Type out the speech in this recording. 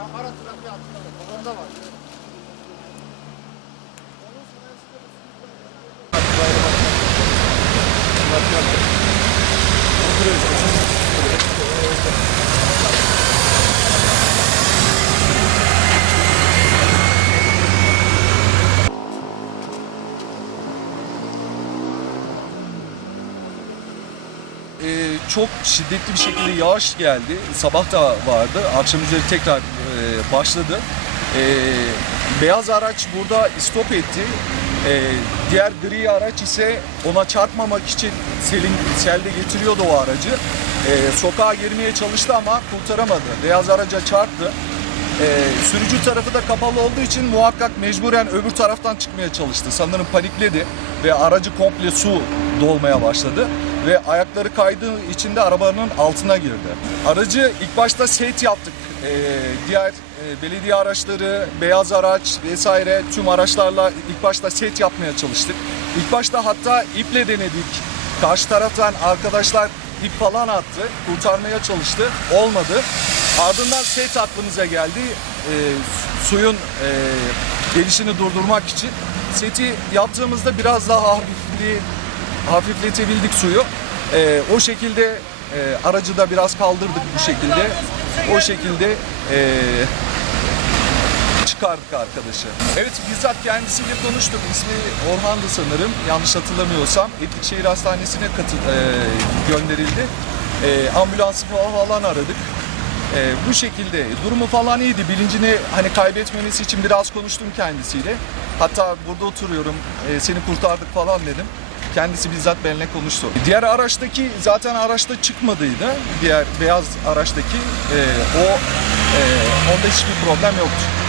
ara trafiğe attılar. Onda var. Ee, çok şiddetli bir şekilde yağış geldi. Sabah da vardı. Akşam üzeri tekrar e, başladı. Ee, beyaz araç burada stop etti. Ee, diğer gri araç ise ona çarpmamak için selin, selde getiriyordu o aracı. Ee, sokağa girmeye çalıştı ama kurtaramadı. Beyaz araca çarptı. Ee, sürücü tarafı da kapalı olduğu için muhakkak mecburen öbür taraftan çıkmaya çalıştı. Sanırım panikledi ve aracı komple su dolmaya başladı ve ayakları kaydığı için de arabanın altına girdi. Aracı ilk başta set yaptık. Ee, diğer e, belediye araçları, beyaz araç vesaire tüm araçlarla ilk başta set yapmaya çalıştık. İlk başta hatta iple denedik. Karşı taraftan arkadaşlar ip falan attı. Kurtarmaya çalıştı. Olmadı. Ardından set aklımıza geldi. Ee, suyun e, gelişini durdurmak için. Seti yaptığımızda biraz daha hafifli, hafifletebildik suyu. Ee, o şekilde e, aracı da biraz kaldırdık bu şekilde. O şekilde e, çıkardık arkadaşı. Evet bizzat kendisiyle konuştuk. İsmi Orhan'dı sanırım. Yanlış hatırlamıyorsam. Etlikşehir Hastanesi'ne katı, e, gönderildi. E, ambulansı falan aradık. E, bu şekilde durumu falan iyiydi. Bilincini hani kaybetmemesi için biraz konuştum kendisiyle. Hatta burada oturuyorum. e, seni kurtardık falan dedim. Kendisi bizzat benimle konuştu. Diğer araçtaki zaten araçta çıkmadıydı. Diğer beyaz araçtaki e, o e, onda hiçbir problem yoktu.